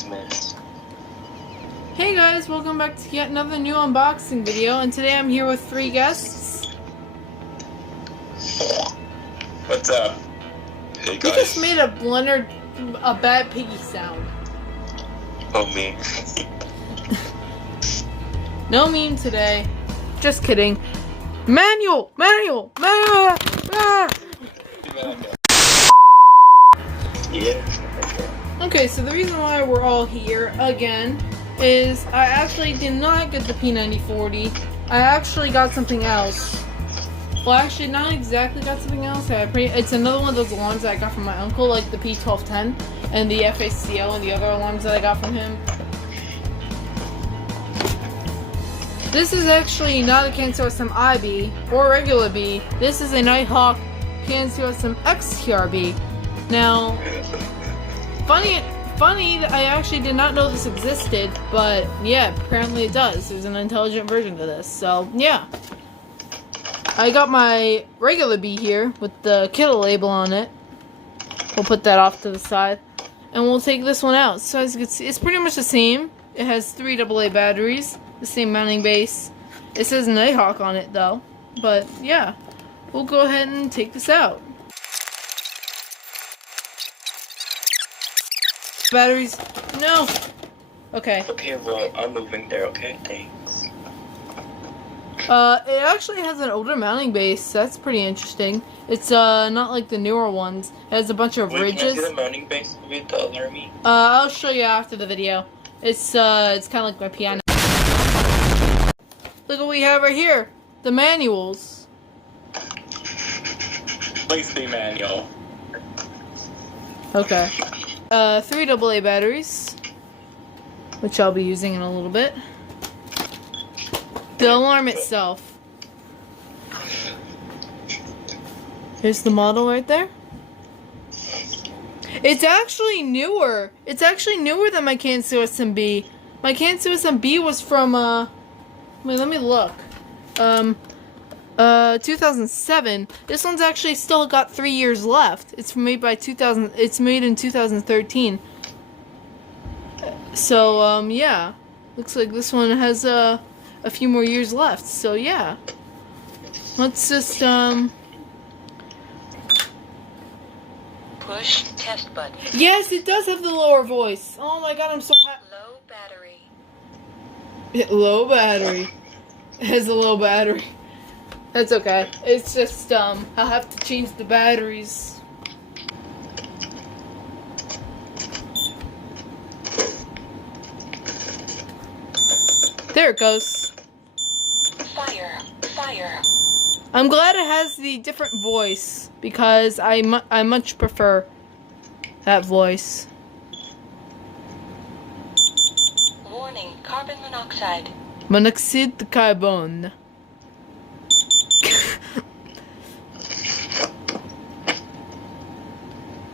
Christmas. Hey guys, welcome back to yet another new unboxing video, and today I'm here with 3 guests. What's up? Hey guys. You just made a bad piggy sound. Oh, me. No meme today. Just kidding. Manual! Manual! Manual! Ah! Yeah. Okay, so the reason why we're all here again is I actually did not get the P9040. I actually got something else. Well, actually, not exactly got something else. It's another one of those alarms that I got from my uncle, like the P1210 and the FACO and the other alarms that I got from him. This is actually not a KN-COSMXTR-B or regular B. This is a Nighthawk KN-COSMXTR-B. Now, funny that I actually did not know this existed, but yeah, apparently it does. There's an intelligent version to this, so yeah. I got my regular B here with the Kidde label on it. We'll put that off to the side, and we'll take this one out. So as you can see, it's pretty much the same. It has 3 AA batteries, the same mounting base. It says Nighthawk on it though, but yeah, we'll go ahead and take this out. Batteries, no. Okay. Okay, well, I'm moving there, okay? Thanks. It actually has an older mounting base. That's pretty interesting. It's not like the newer ones. It has a bunch of ridges. Can I see the mounting base with the alarmy? I'll show you after the video. It's kind of like my piano. Look what we have right here. The manuals. Please be manual. Okay. 3 AA batteries, which I'll be using in a little bit. The alarm itself. Here's the model right there. It's actually newer. It's actually newer than my KN-COSM-B. My KN-COSM-B was from, wait, let me look. 2007. This one's actually still got 3 years left. It's made by it's made in 2013. So, yeah. Looks like this one has, a few more years left, so yeah. Let's just, push test button. Yes, it does have the lower voice. Oh my god, I'm so happy. Low battery. Low battery. It has a low battery. That's okay. It's just, I'll have to change the batteries. There it goes. Fire. I'm glad it has the different voice because I much prefer that voice. Warning, carbon monoxide. Monoxide de carbone.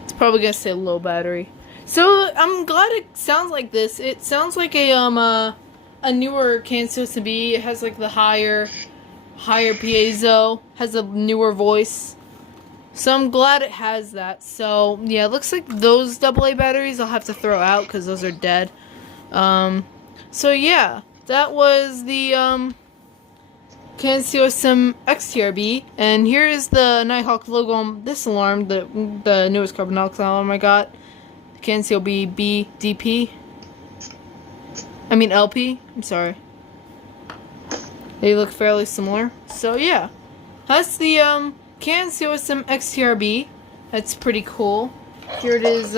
It's probably gonna say low battery. So I'm glad it sounds like this. It sounds like a newer KN-COSM-B. It has like the higher piezo, has a newer voice. So I'm glad it has that. So yeah, it looks like those AA batteries I'll have to throw out because those are dead. So yeah, that was the KN-COSMXTR-B, and here is the Nighthawk logo on this alarm, the newest carbon monoxide alarm I got. The KN-COSMXTR-B DP. I mean LP. I'm sorry. They look fairly similar. So yeah, that's the KN-COSMXTR-B. That's pretty cool. Here it is.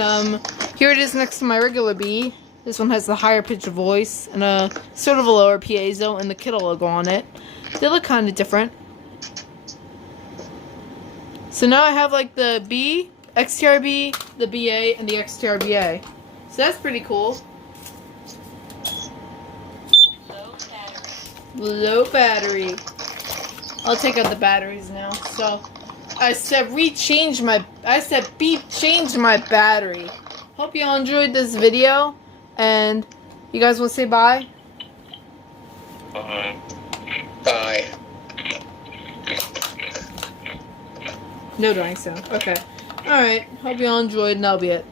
Here it is next to my regular B. This one has the higher pitched voice and a sort of a lower piezo and the Kidde logo on it. They look kind of different. So now I have like the B, XTR-B, the BA, and the XTR-BA. So that's pretty cool. Low battery. I'll take out the batteries now. So I said change my battery. Hope you all enjoyed this video, and you guys want to say bye? Bye. No drawing sound. Okay. Alright. Hope you all enjoyed, and that'll be it.